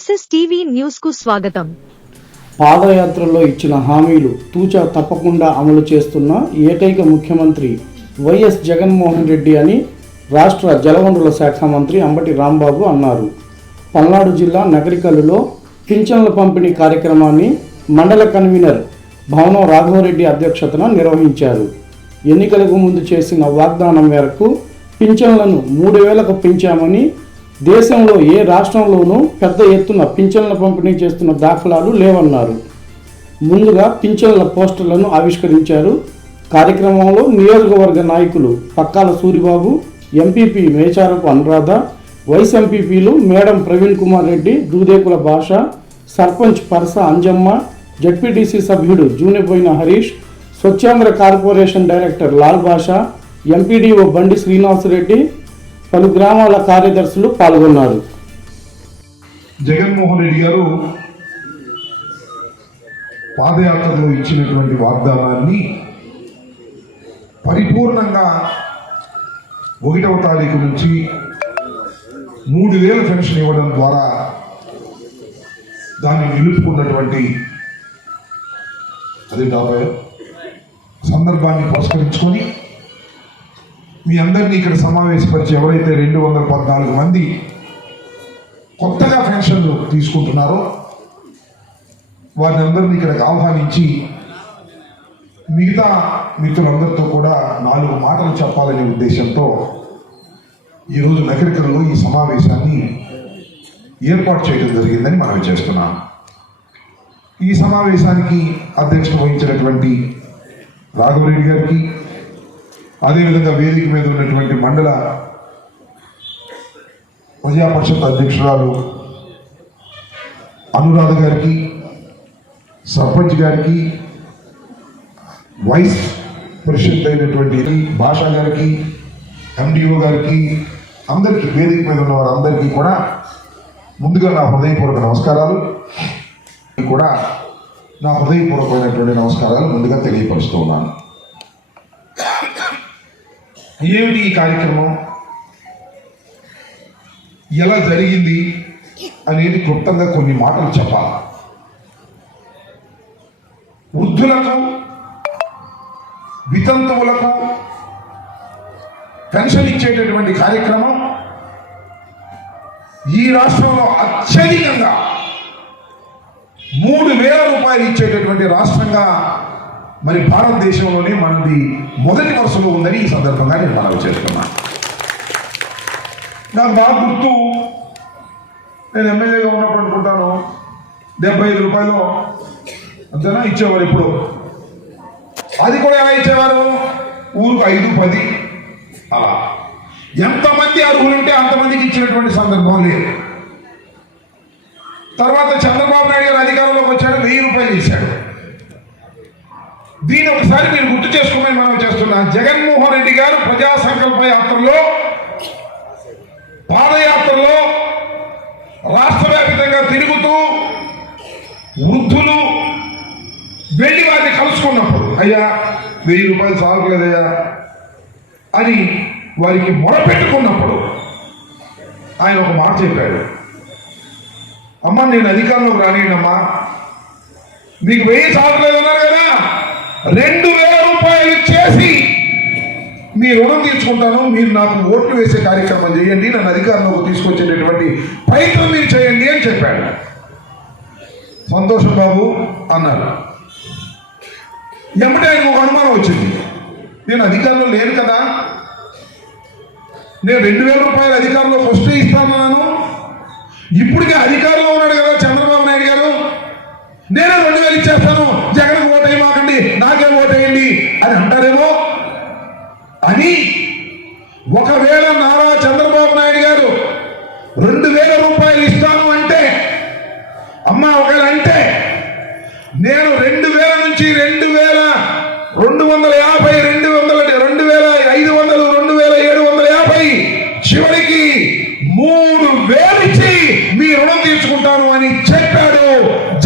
SS TV న్యూస్కు స్వాగతం. పాదయాత్రలో ఇచ్చిన హామీలు తూచా తప్పకుండా అమలు చేస్తున్న ఏకైక ముఖ్యమంత్రి వైఎస్ జగన్మోహన్ రెడ్డి అని రాష్ట్ర జలవనరుల శాఖ మంత్రి అంబటి రాంబాబు అన్నారు. పల్నాడు జిల్లా నగరికల్లులో పింఛన్ల పంపిణీ కార్యక్రమాన్ని మండల కన్వీనర్ భవనం రాఘవరెడ్డి అధ్యక్షతన నిర్వహించారు. ఎన్నికలకు ముందు చేసిన వాగ్దానం మేరకు పింఛన్లను మూడు వేలకు పెంచామని దేశంలో ఏ రాష్ట్రంలోనూ పెద్ద ఎత్తున పింఛన్ల పంపిణీ చేస్తున్న దాఖలాలు లేవన్నారు. ముందుగా పింఛన్ల పోస్టర్లను ఆవిష్కరించారు. కార్యక్రమంలో నియోజకవర్గ నాయకులు పక్కాల సూరిబాబు ఎంపీపీ మేచారపు అనురాధ వైస్ ఎంపీపీలు మేడం ప్రవీణ్ కుమార్ రెడ్డి దూదేకుల భాష సర్పంచ్ పరస అంజమ్మ జడ్పీటీసీ సభ్యుడు జూనిపోయిన Harish Swachhandhra corporation director Lal Basha MPDO Bandi Srinivasa Reddy పలు గ్రామాల కార్యదర్శులు పాల్గొన్నారు. జగన్మోహన్ రెడ్డి గారు పాదయాత్రలో ఇచ్చినటువంటి వాగ్దానాన్ని పరిపూర్ణంగా ఒకటవ తారీఖు నుంచి మూడు వేల పెన్షన్ ఇవ్వడం ద్వారా దాన్ని నిలుపుకున్నటువంటి అది డెబ్బై సందర్భాన్ని పురస్కరించుకొని మీ అందరినీ ఇక్కడ సమావేశపరిచి ఎవరైతే రెండు వందల పద్నాలుగు మంది కొత్తగా పెన్షన్లు తీసుకుంటున్నారో వారిని అందరినీ ఇక్కడికి ఆహ్వానించి మిగతా మిత్రులందరితో కూడా నాలుగు మాటలు చెప్పాలనే ఉద్దేశంతో ఈరోజు నగరికల్లో ఈ సమావేశాన్ని ఏర్పాటు చేయడం జరిగిందని మనం చేస్తున్నాం ఈ సమావేశానికి అధ్యక్షత వహించినటువంటి రాఘవరెడ్డి గారికి అదేవిధంగా వేదిక మీద ఉన్నటువంటి మండల ప్రజా పరిషత్ అధ్యక్షురాలు అనురాధ గారికి సర్పంచ్ గారికి వైస్ ప్రెసిడెంట్ అయినటువంటి భాష గారికి ఎండిఓ గారికి అందరికీ వేదిక మీద ఉన్న వారందరికీ కూడా ముందుగా నా హృదయపూర్వక నమస్కారాలు. కూడా నా హృదయపూర్వకమైనటువంటి నమస్కారాలు ముందుగా తెలియపరుస్తూ ఉన్నాను. ఏమిటి ఈ కార్యక్రమం? ఎలా జరిగింది అనేది క్లుప్తంగా కొన్ని మాటలు చెప్పాలి. వృద్ధులకు వితంతువులకు పెన్షన్ ఇచ్చేటటువంటి కార్యక్రమం ఈ రాష్ట్రంలో అత్యధికంగా మూడు వేల రూపాయలు ఇచ్చేటటువంటి రాష్ట్రంగా మరి భారతదేశంలోనే మనది మొదటి వరుసలో ఉందని ఈ సందర్భంగా నేను మనవి చేస్తున్నాను నాకు బాగా గుర్తు నేను ఎమ్మెల్యేగా ఉన్నప్పుడు అనుకుంటాను డెబ్బై ఐదు రూపాయలు అంతేనా ఇచ్చేవారు ఇప్పుడు అది కూడా ఎలా ఇచ్చేవారు? ఊరుకు ఐదు పది. అలా. ఎంతమంది అర్హులుంటే అంతమందికి ఇచ్చినటువంటి సందర్భం లేదు. తర్వాత చంద్రబాబు నాయుడు గారు అధికారంలోకి వచ్చాడు వెయ్యి రూపాయలు ఇచ్చాడు. దీని ఒకసారి మీరు గుర్తు చేసుకునే మనం చేస్తున్నా. జగన్మోహన్ రెడ్డి గారు ప్రజా సంకల్ప యాత్రలో పాదయాత్రలో రాష్ట్ర వ్యాప్తంగా తిరుగుతూ వృద్ధులు వెళ్ళి వారిని కలుసుకున్నప్పుడు అయ్యా వెయ్యి రూపాయలు చాలట్లేదయ్యా అని వారికి మొరపెట్టుకున్నప్పుడు ఆయన ఒక మాట చెప్పాడు. అమ్మ నేను అధికారంలోకి రానియనమ్మా మీకు వెయ్యి చాలట్లేదు కదా. రెండు వేల రూపాయలు చేసి మీ రుణం తీర్చుకుంటాను మీరు నాకు ఓట్లు వేసే కార్యక్రమం చేయండి నన్ను అధికారంలోకి తీసుకొచ్చేటటువంటి ప్రయత్నం మీరు చేయండి అని చెప్పాడు. సంతోషం బాబు అన్నారు. ఎమ్మటే ఆయనకు ఒక అనుమానం వచ్చింది. నేను అధికారంలో లేను కదా. నేను రెండు వేల రూపాయలు అధికారంలో ఫస్ట్ ఇస్తాను ఇప్పటికే అధికారంలో ఉన్నాడు కదా చంద్రబాబు నాయుడు గారు. నేనే రెండు వేలు ఇచ్చేస్తాను జగన్కి ఓటు మాకండి నాకే ఓటేయండి అని అంటారేమో అని ఒకవేళ నారా చంద్రబాబు నాయుడు గారు రెండు వేల రూపాయలు ఇస్తాను అంటే అమ్మ ఒకవేళ అంటే నేను రెండు వేల నుంచి రెండు వేల రెండు వందల యాభై రెండు వందల రెండు వేల ఐదు వందలు రెండు వేల ఏడు వందల యాభై చివరికి మూడు వేలు ఇచ్చి మీ రుణం తీర్చుకుంటాను అని చెప్పాడు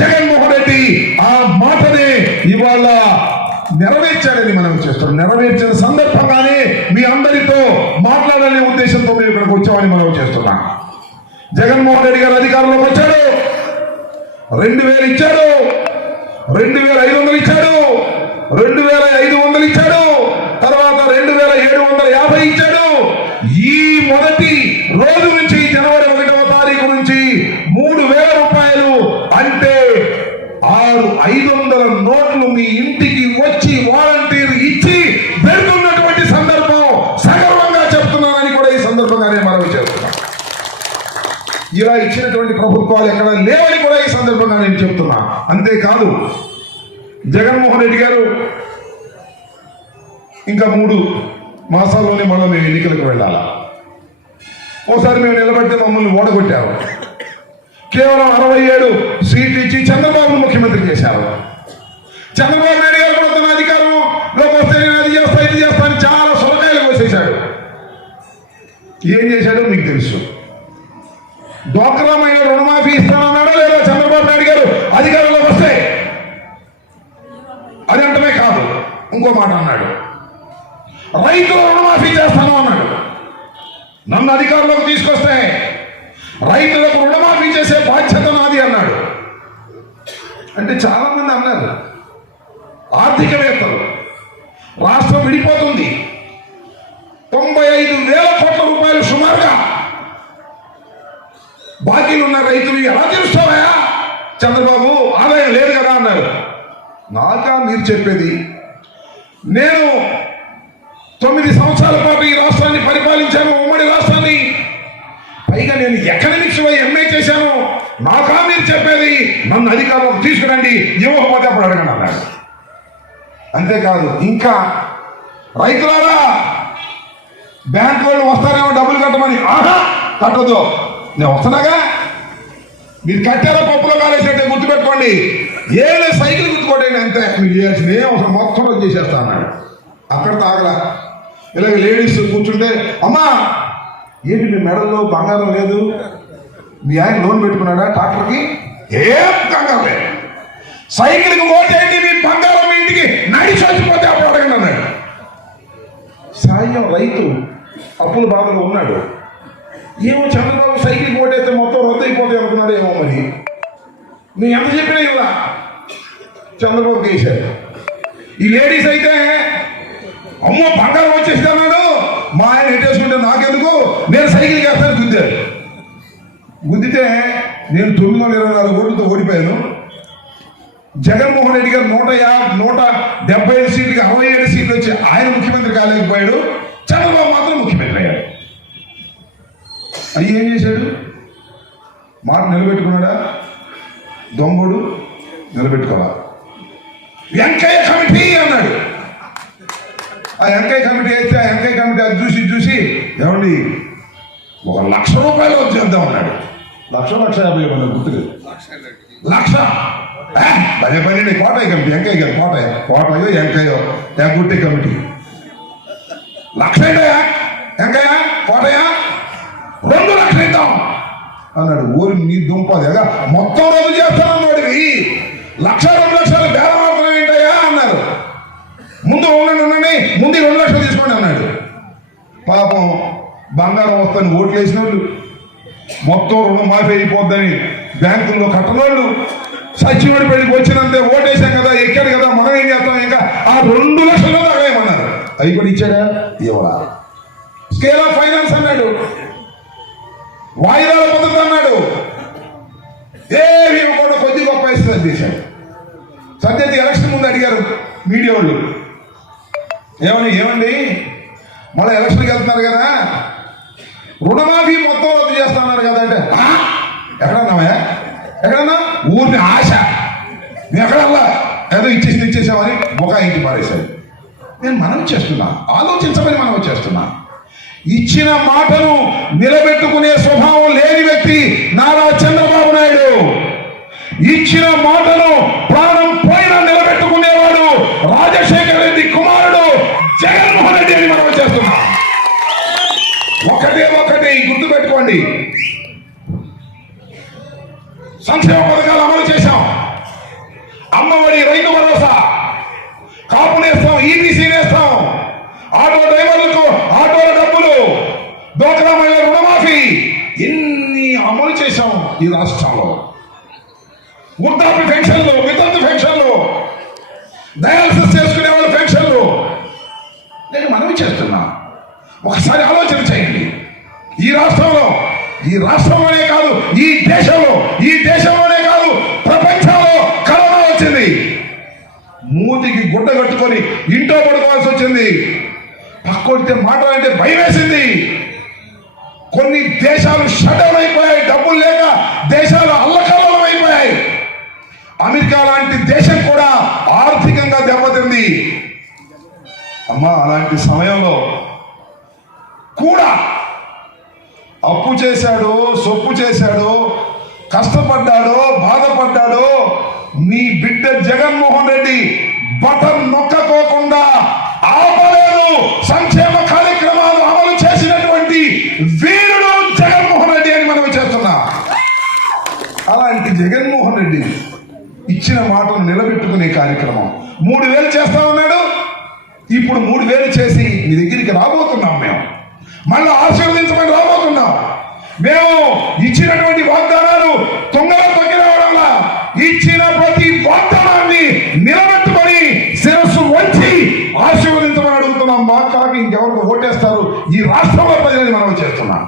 జగన్మోహన్ రెడ్డి. ఆ మాటనే ఇవాళ నెరవేర్చాడని మనం చేస్తున్నాం నెరవేర్చిన సందర్భంగానే మీ అందరితో మాట్లాడాలనే ఉద్దేశంతో మేము ఇక్కడికి వచ్చామని మనం చేస్తున్నాం. జగన్మోహన్ రెడ్డి గారు అధికారంలోకి వచ్చాడు. రెండు వేలు ఇచ్చాడు. రెండు వేల ఐదు వందలు ఇచ్చాడు. రెండు వేల ఐదు వందలు ఇచ్చాడు తర్వాత రెండు వేల ఏడు వందల యాభై ఇచ్చాడు ఈ మొదటి రోజు నుంచి జనవరి ఒకటవ తారీఖు నుంచి మూడు వేల రూపాయలు అంటే ఆరు ఐదు వందల నోట్లు మీ ఇంటికి వచ్చి వాలంటీర్ ఇచ్చి పెడుతున్నటువంటి సందర్భం సగర్వంగా చెప్తున్నానని కూడా ఈ సందర్భంగా నేను మనవి చేస్తున్నాను ఇలా ఇచ్చినటువంటి ప్రభుత్వాలు ఎక్కడ లేవని కూడా ఈ సందర్భంగా నేను చెప్తున్నా. అంతేకాదు జగన్మోహన్ రెడ్డి గారు ఇంకా మూడు మాసాల్లోనే మనం మేము ఎన్నికలకు వెళ్ళాలా? ఓసారి మేము నిలబడితే మమ్మల్ని ఓడగొట్టారు. కేవలం అరవై ఏడు సీట్లు ఇచ్చి చంద్రబాబును ముఖ్యమంత్రి చేశారు. చంద్రబాబు నాయుడు గారు కూడా తన అధికారంలోకి వస్తే నేను అది చేస్తా ఇది చేస్తా అని చాలా సొరకాయలు కోసేశాడు. ఏం చేశాడో మీకు తెలుసు. డోక్రమైన రుణమాఫీ ఇస్తానన్నాడా లేదా చంద్రబాబు నాయుడు గారు? అధికారంలోకి వస్తే? అది అంటమే కాదు. ఇంకో మాట అన్నాడు. రైతుల రుణమాఫీ చేస్తాను అన్నాడు. నన్ను అధికారంలోకి తీసుకొస్తే రైతులకు రుణమాఫీ చేసే బాధ్యత నాది అన్నాడు. అంటే చాలా మంది అన్నారు. ఆర్థికవేత్తలు రాష్ట్రం విడిపోతుంది. తొంభై ఐదు వేల కోట్ల రూపాయలు సుమారుగా బాకీలు ఉన్న రైతులు ఎలా తెలుస్తావా చంద్రబాబు ఆదాయం లేదు కదా అన్నారు. నాకా మీరు చెప్పేది? నేను తొమ్మిది సంవత్సరాల పాటు ఈ రాష్ట్రాన్ని పరిపాలించాను ఉమ్మడి రాష్ట్రాన్ని. పైగా నేను ఎకనమిక్స్లో ఎంఏ చేశాను. నాకా మీరు చెప్పేది? నన్ను అధికారంలోకి తీసుకురండి ఇవ్వకపోతే అప్పుడు అడగండి అన్నాడు అంతేకాదు ఇంకా రైతులారా బ్యాంకు వాళ్ళు వస్తారేమో డబ్బులు కట్టమని. ఆహా కట్టదు నేను వస్తున్నాగా? మీరు కట్టారా పప్పులో కాలేసినట్టే గుర్తుపెట్టుకోండి. ఏదో సైకిల్ గుర్తుకోండి అంతే. మీరు చేయాల్సింది ఏం అవసరం? మొత్తం రోజు చేసేస్తా అన్నాడు. అక్కడ తాగలా. ఇలాగ లేడీస్ కూర్చుంటే అమ్మా ఏంటి మీ మెడల్లో బంగారం లేదు? మీ ఆయన లోన్ పెట్టుకున్నాడా ట్రాక్టర్కి ఏం కంగారు లేదు. సైకిల్కి ఓటేయండి మీ బంగారం మీ ఇంటికి. నడిచి వచ్చిపోతే అప్పుడు అడగండి అన్నాడు. సాయం రైతు అప్పుల బాధలో ఉన్నాడు. ఏమో చంద్రబాబు సైకిల్ కొట్టేస్తే మొత్తం రద్దు అయిపోతాయి అనుకున్నాడు ఏమో మరి. నువ్వు ఎంత చెప్పినా ఇలా? చంద్రబాబు వేశాడు ఈ లేడీస్ అయితే అమ్మో బంగారం వచ్చేసి మా ఆయన ఎట్టేసుకుంటే నాకెందుకు? నేను సైకిల్ చేస్తాను గుద్దాడు గుద్దితే నేను తొమ్మిది వందల ఇరవై నాలుగు ఓట్లతో ఓడిపోయాను. జగన్మోహన్ రెడ్డి గారు నూట యా నూట డెబ్బై ఏడు సీట్లకి అరవై ఏడు సీట్లు వచ్చి ఆయన ముఖ్యమంత్రి కాలేకపోయాడు. చంద్రబాబు మాత్రం ముఖ్యమంత్రి. అయ్యి ఏం చేశాడు? మాట నిలబెట్టుకున్నాడా? దొంగడు నిలబెట్టుకోవాలా? వెంకయ్య కమిటీ అన్నాడు. ఆ వెంకయ్య కమిటీ అయితే ఆ వెంకయ్య కమిటీ అది చూసి చూసి ఏమండి ఒక లక్ష రూపాయలు వచ్చేద్దాం అన్నాడు. లక్ష లక్ష యాభై మన గుర్తులేదు. లక్ష? ఏ, భలే పని కోటయ్య కమిటీ వెంకయ్య గారు కోటయ్య కోటయ్యో వెంకయ్యో గుట్టి కమిటీ? లక్ష వెంకయ్య కోటయ్య? రెండు లక్షలు అన్నాడు. ఊరి నీ దుంపదేగా మొత్తం రోజు చేస్తానన్నాడివి లక్ష రెండు లక్షలు బేరం ఏంటయ్యా? అన్నారు. ముందు ఉండండి ఉండండి ముందు రెండు లక్షలు తీసుకోండి అన్నాడు. పాపం బంగారం వస్తాను ఓట్లు వేసిన వాళ్ళు మొత్తం రుణం మాఫీ అయిపోద్దని బ్యాంకుల్లో కట్టనోళ్ళు. సచివుడి పెళ్ళికి వచ్చినంతే ఓటేసాం కదా ఎక్కాడు కదా మనం ఏం చేస్తాం? ఇంకా ఆ రెండు లక్షలు తగలేమన్నారు. అవి కూడా ఇచ్చాడా? ఇవ్వడా? స్కేల్ ఆఫ్ ఫైనాన్స్ అన్నాడు. వాయిదాల పద్ధతి అన్నాడు ఏమి కూడా కొద్ది గొప్ప ఇస్తుంది చేశాడు సత్యతి ఎలక్షన్ ముందు అడిగారు మీడియా వాళ్ళు. ఏమని ఏమండి? మళ్ళీ ఎలక్షన్కి వెళ్తున్నారు కదా. రుణమాఫీ మొత్తం రద్దు చేస్తున్నారు కదా అంటే ఎక్కడన్నావా ఎక్కడన్నా ఊరిని ఆశ. నేను ఎక్కడల్లా ఏదో ఇచ్చేసి ఇచ్చేసామని బొకాయించి పారేశాడు. నేను మనం చేస్తున్నా ఆలోచించమని మనం చేస్తున్నా. ఇచ్చిన మాటను నిలబెట్టుకునే స్వభావం లేని వ్యక్తి నారా చంద్రబాబు నాయుడు. ఇచ్చిన మాటను ప్రాణం పోయిన నిలబెట్టుకునేవాడు రాజశేఖర రెడ్డి కుమారుడు జగన్మోహన్ రెడ్డి అని మనం చేస్తున్నాం. ఒకటే ఒకటి గుర్తు పెట్టుకోండి. సంక్షేమ పథకాలు అమలు చేశాం. అమ్మఒడి ఆటో డ్రైవర్లకు ఆటోల డబ్బులు డోక్రా మహిళ రుణమాఫీ ఎన్ని అమలు చేశాం ఈ రాష్ట్రంలో. వృద్ధాప్య పెన్షన్లు వితంతు పెన్షన్లు డయాలసిస్ చేసుకునే వాళ్ళ పెన్షన్లు. నేను మనవి చేస్తున్నా. ఒకసారి ఆలోచన చేయండి. ఈ రాష్ట్రంలో ఈ రాష్ట్రంలోనే కాదు ఈ దేశంలో ఈ దేశంలోనే కాదు ప్రపంచంలో కరోనా వచ్చింది. మూతికి గుడ్డ కట్టుకొని ఇంట్లో పడుకోవాల్సి వచ్చింది. పక్కొడితే మాట్లాడంటే భయం వేసింది కొన్ని దేశాలు షటల్ అయిపోయాయి డబ్బులు లేక దేశాలు అల్లకల్లం అయిపోయాయి. అమెరికా లాంటి దేశం కూడా ఆర్థికంగా దెబ్బతింది. అమ్మా అలాంటి సమయంలో కూడా అప్పు చేశాడు సొప్పు చేశాడు కష్టపడ్డాడు బాధపడ్డాడు మీ బిడ్డ జగన్మోహన్ రెడ్డి బటన్ నొక్కకోకుండా ఆపలే. పట్టుకునే కార్యక్రమం. మూడు వేలు చేస్తా ఉన్నాడు ఇప్పుడు మూడు వేలు చేసి మీ దగ్గరికి రాబోతున్నాం మేము. మళ్ళీ ఆశీర్వదించమని రాబోతున్నాం. మేము ఇచ్చినటువంటి వాగ్దానాలు తొంగలో తొక్కిన ఇచ్చిన ప్రతి వాగ్దానాన్ని నిలబెట్టుకొని శిరస్సు వంచి ఆశీర్వదించమని అడుగుతున్నాం. మా కాకి ఇంకెవరికి ఓటేస్తారు? ఈ రాష్ట్రంలో ప్రజలని మనం చేస్తున్నాం.